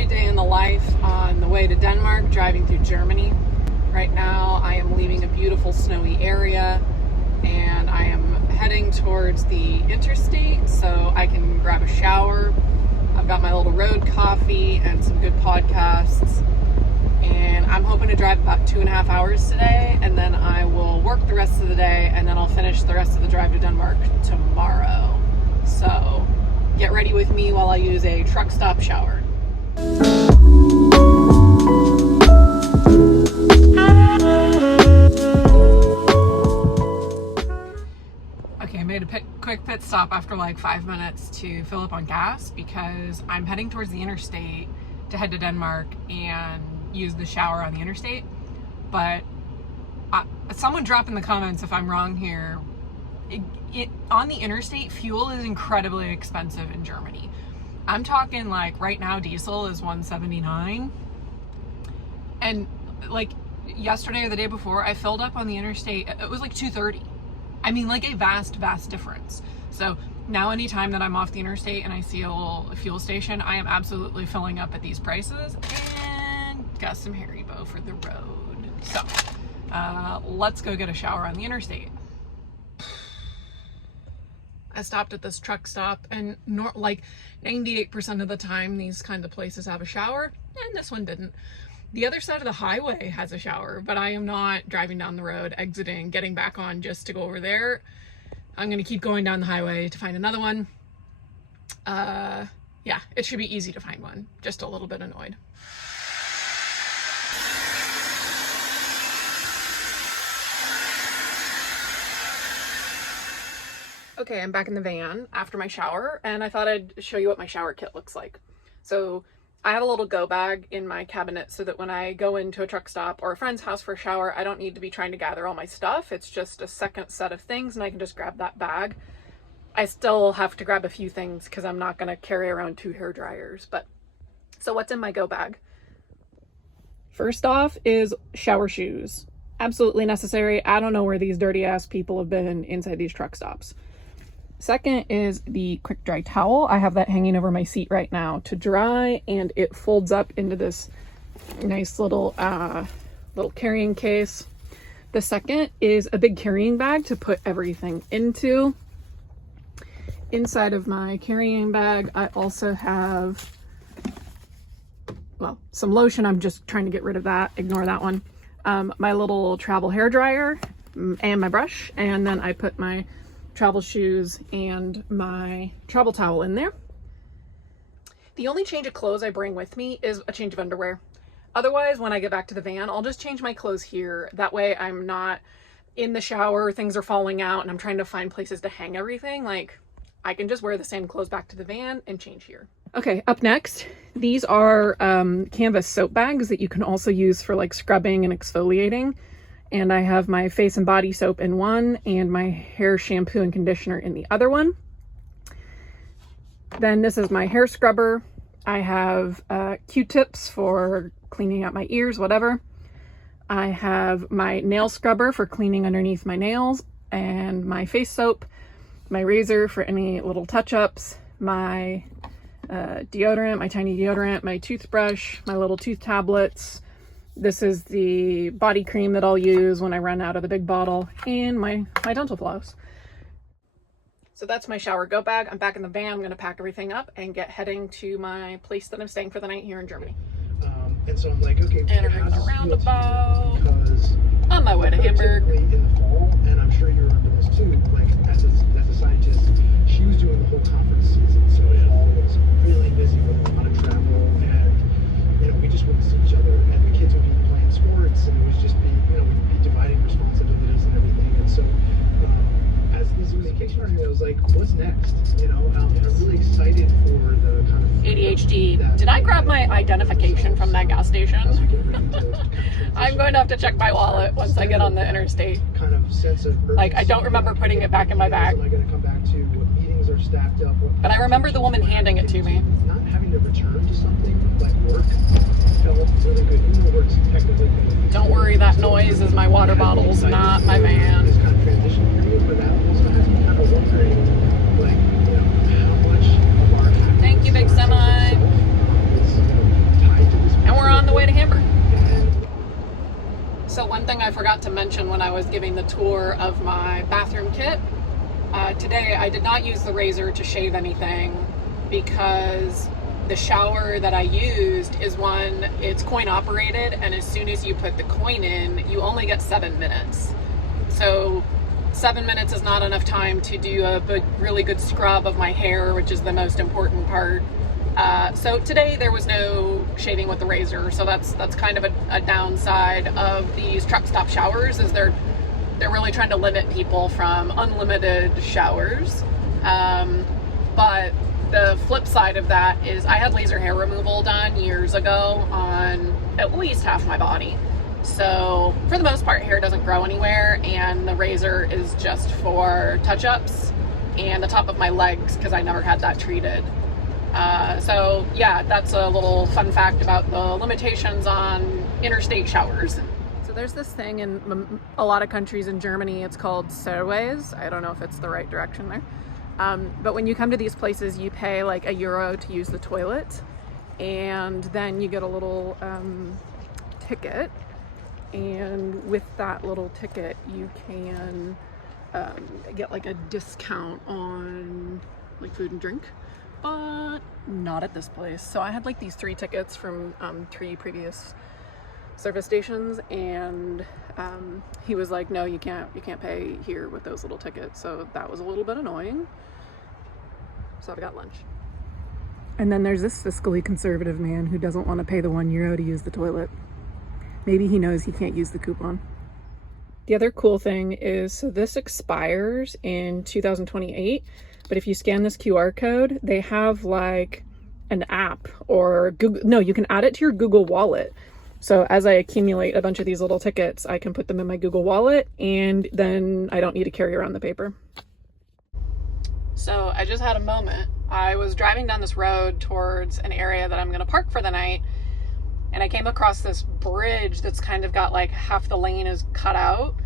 to Day in the Life on the way to Denmark, driving through Germany. Right now I am leaving a beautiful snowy area and I am heading towards the interstate so I can grab a shower. I've got my little road coffee and some good podcasts, and I'm hoping to drive about 2.5 hours today, and then I will work the rest of the day, and then I'll finish the rest of the drive to Denmark tomorrow. So get ready with me while I use a truck stop shower. Okay, I made a quick pit stop after like 5 minutes to fill up on gas because I'm heading towards the interstate to head to Denmark and use the shower on the interstate. But someone drop in the comments if I'm wrong here. On the interstate, fuel is incredibly expensive in Germany. I'm talking like right now diesel is $1.79, and like yesterday or the day before I filled up on the interstate, it was like $2.30. I mean, like a vast difference. So now anytime that I'm off the interstate and I see a little fuel station, I am absolutely filling up at these prices and got some Haribo for the road. So let's go get a shower on the interstate. I stopped at this truck stop, and like 98% of the time these kinds of places have a shower, and this one didn't. The other side of the highway has a shower, but I am not driving down the road, exiting, getting back on just to go over there. I'm gonna keep going down the highway to find another one. Yeah, it should be easy to find one. Just a little bit annoyed. Okay, I'm back in the van after my shower, and I thought I'd show you what my shower kit looks like. So I have a little go bag in my cabinet so that when I go into a truck stop or a friend's house for a shower, I don't need to be trying to gather all my stuff. It's just a second set of things and I can just grab that bag. I still have to grab a few things because I'm not going to carry around 2 hair dryers. But so what's in my go bag? First off is shower shoes. Absolutely necessary. I don't know where these dirty ass people have been inside these truck stops. Second is the quick dry towel. I have that hanging over my seat right now to dry, and it folds up into this nice little carrying case. The second is a big carrying bag to put everything into. Inside of my carrying bag, I also have, well, some lotion. I'm just trying to get rid of that. Ignore that one. My little travel hair dryer and my brush, and then I put my travel shoes and my travel towel in there. The only change of clothes I bring with me is a change of underwear. Otherwise, when I get back to the van, I'll just change my clothes here. That way I'm not in the shower, things are falling out, and I'm trying to find places to hang everything. Like, I can just wear the same clothes back to the van and change here. Okay, up next, these are canvas soap bags that you can also use for like scrubbing and exfoliating. And I have my face and body soap in one and my hair shampoo and conditioner in the other one. Then this is my hair scrubber. I have Q-tips for cleaning out my ears, whatever. I have my nail scrubber for cleaning underneath my nails, and my face soap, my razor for any little touch-ups, my deodorant, my tiny deodorant, my toothbrush, my little tooth tablets. This is the body cream that I'll use when I run out of the big bottle, and my dental floss. So that's my shower go bag. I'm back in the van. I'm going to pack everything up and get heading to my place that I'm staying for the night here in Germany. And so I'm like, okay, and I'm in the roundabout on my way to Hamburg. In the fall, and I'm sure you remember this too, like as a scientist, she was doing the whole conference season, so fall was really busy with a lot of travel, and we just wouldn't see each other, and the kids would be playing sports, and it was just we'd be dividing responsibilities and everything, and so as this was vacation running, I was like, what's next? And I'm really excited for the kind of ADHD. Did I grab my identification from that gas station? I'm going to have to check my wallet once I get on the interstate. Kind of sense of urgency. Like, I don't remember putting it back in my bag. Am I going to come back to what meetings are stacked up? But I remember the woman handing it to me. Not having to return to something like work felt really good. Even though work's technically good. Don't worry, that noise is my water bottles, not my van. This kind of transition period, but that also has me kind of wondering, like, how much of our time. Thank you, Big Semi. something I forgot to mention when I was giving the tour of my bathroom kit. Today I did not use the razor to shave anything because the shower that I used is one, it's coin operated, and as soon as you put the coin in, you only get 7 minutes. So 7 minutes is not enough time to do a really good scrub of my hair, which is the most important part. So today there was no shaving with the razor, so that's kind of a downside of these truck stop showers, is they're really trying to limit people from unlimited showers. But the flip side of that is I had laser hair removal done years ago on at least half my body. So for the most part, hair doesn't grow anywhere, and the razor is just for touch-ups and the top of my legs because I never had that treated. So yeah, that's a little fun fact about the limitations on interstate showers. So there's this thing in a lot of countries in Germany, it's called Serways. I don't know if it's the right direction there. But when you come to these places, you pay like €1 to use the toilet, and then you get a little ticket. And with that little ticket, you can get like a discount on like food and drink, but not at this place. So I had like these 3 tickets from 3 previous service stations, and he was like, no, you can't pay here with those little tickets. So that was a little bit annoying. So I got lunch. And then there's this fiscally conservative man who doesn't want to pay the €1 to use the toilet. Maybe he knows he can't use the coupon. The other cool thing is, so this expires in 2028, but if you scan this QR code, they have like an app or Google, no, you can add it to your Google Wallet. So as I accumulate a bunch of these little tickets, I can put them in my Google Wallet, and then I don't need to carry around the paper. So I just had a moment. I was driving down this road towards an area that I'm going to park for the night, and I came across this bridge that's kind of got like half the lane is cut out,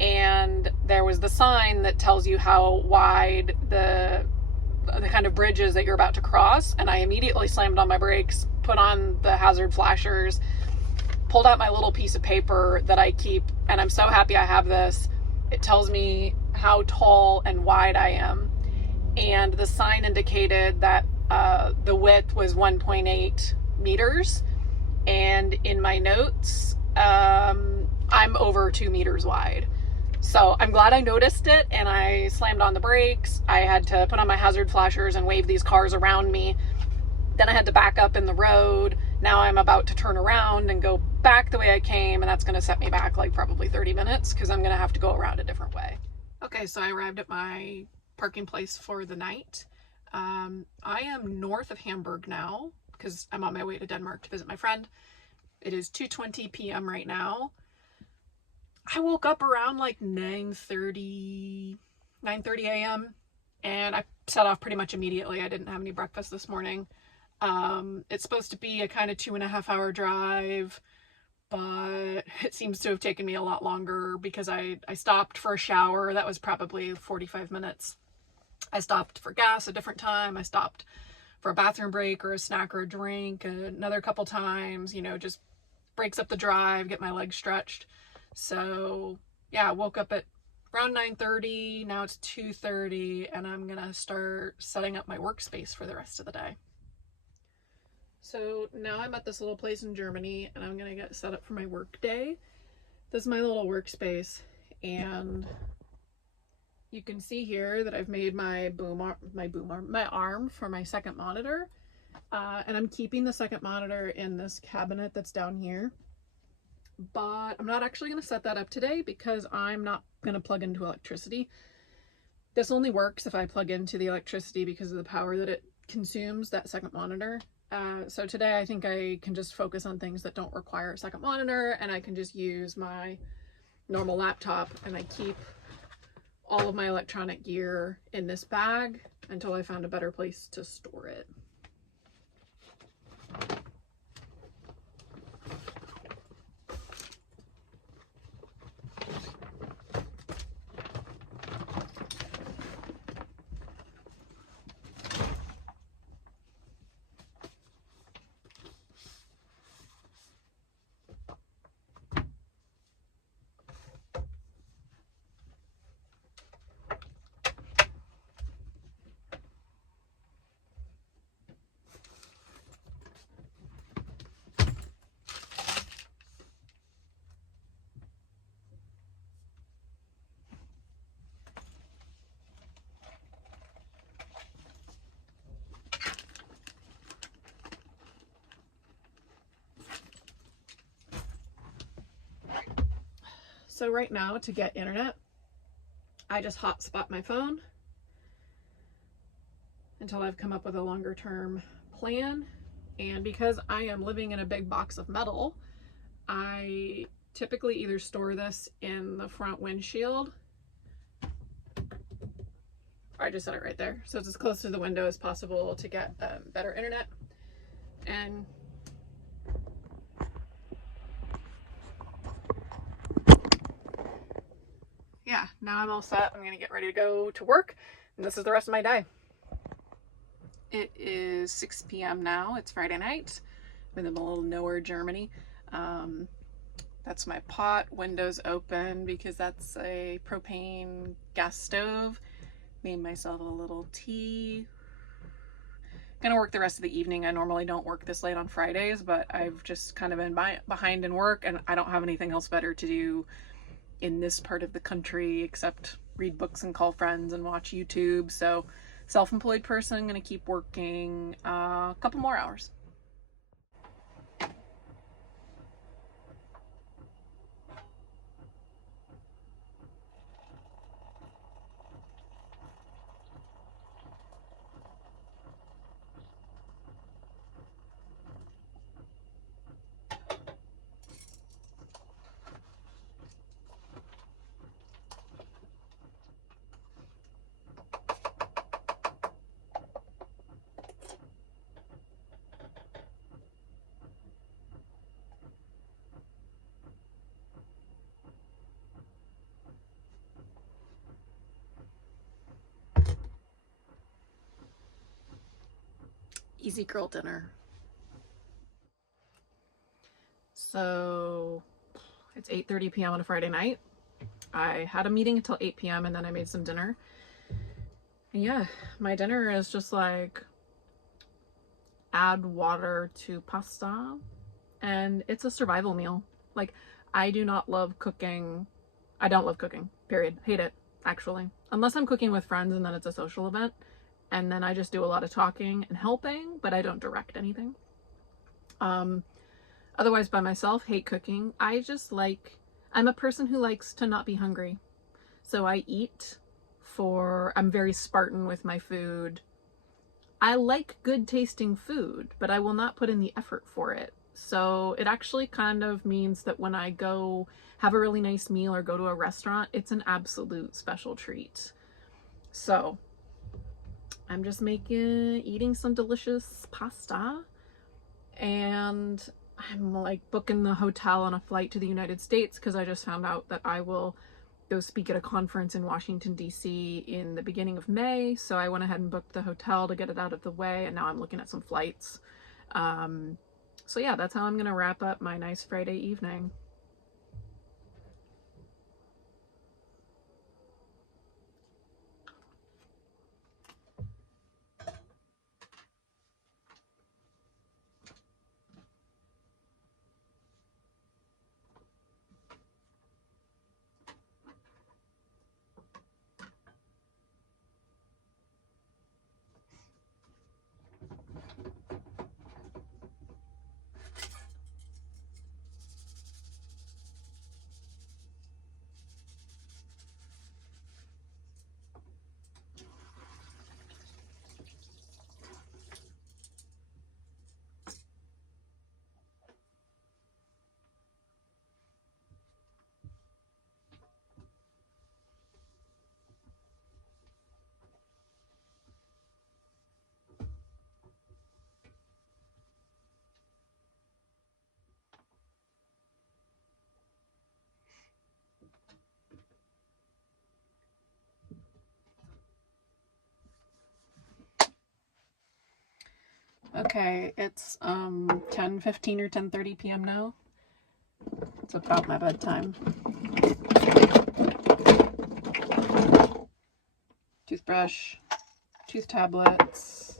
and there was the sign that tells you how wide the kind of bridge is that you're about to cross. And I immediately slammed on my brakes, put on the hazard flashers, pulled out my little piece of paper that I keep, and I'm so happy I have this. It tells me how tall and wide I am, and the sign indicated that the width was 1.8 meters. And in my notes, I'm over 2 meters wide. So I'm glad I noticed it, and I slammed on the brakes. I had to put on my hazard flashers and wave these cars around me. Then I had to back up in the road. Now I'm about to turn around and go back the way I came, and that's going to set me back like probably 30 minutes because I'm going to have to go around a different way. Okay, so I arrived at my parking place for the night. I am north of Hamburg now, because I'm on my way to Denmark to visit my friend. It is 2:20 p.m. right now. I woke up around like 9:30 a.m. and I set off pretty much immediately. I didn't have any breakfast this morning. It's supposed to be a kind of 2.5 hour drive, but it seems to have taken me a lot longer because I stopped for a shower. That was probably 45 minutes. I stopped for gas a different time. I stopped for a bathroom break or a snack or a drink another couple times, you know, just breaks up the drive, get my legs stretched. So yeah, I woke up at around 9:30, now it's 2:30, and I'm gonna start setting up my workspace for the rest of the day. So now I'm at this little place in Germany, and I'm gonna get set up for my work day. This is my little workspace, and you can see here that I've made my arm for my second monitor, and I'm keeping the second monitor in this cabinet that's down here. But I'm not actually going to set that up today because I'm not going to plug into electricity. This only works if I plug into the electricity because of the power that it consumes, that second monitor. So today I think I can just focus on things that don't require a second monitor, and I can just use my normal laptop, and I keep all of my electronic gear in this bag until I found a better place to store it. So right now, to get internet, I just hotspot my phone until I've come up with a longer term plan. And because I am living in a big box of metal, I typically either store this in the front windshield, or I just set it right there. So it's as close to the window as possible to get better internet. And yeah, now I'm all set. I'm gonna get ready to go to work, and this is the rest of my day. It is 6 p.m. now. It's Friday night. I'm in the middle of nowhere, Germany. That's my pot, windows open because that's a propane gas stove. Made myself a little tea. Gonna work the rest of the evening. I normally don't work this late on Fridays, but I've just kind of been behind in work, and I don't have anything else better to do in this part of the country except read books and call friends and watch YouTube. So self-employed person, gonna keep working a couple more hours. Easy girl dinner. So it's 8:30 p.m. on a Friday night. I had a meeting until 8 p.m. and then I made some dinner. And yeah, my dinner is just like add water to pasta, and it's a survival meal. Like, I do not love cooking. I don't love cooking, period. Hate it, actually. Unless I'm cooking with friends and then it's a social event. And then I just do a lot of talking and helping, but I don't direct anything. Otherwise, by myself, hate cooking. I'm a person who likes to not be hungry. So I eat I'm very Spartan with my food. I like good tasting food, but I will not put in the effort for it. So it actually kind of means that when I go have a really nice meal or go to a restaurant, it's an absolute special treat. So I'm just eating some delicious pasta, and I'm like booking the hotel on a flight to the United States because I just found out that I will go speak at a conference in Washington, D.C. in the beginning of May. So I went ahead and booked the hotel to get it out of the way, and now I'm looking at some flights. So yeah, that's how I'm gonna wrap up my nice Friday evening. Okay, it's 10:15 or 10:30 p.m. now. It's about my bedtime. Toothbrush, tooth tablets,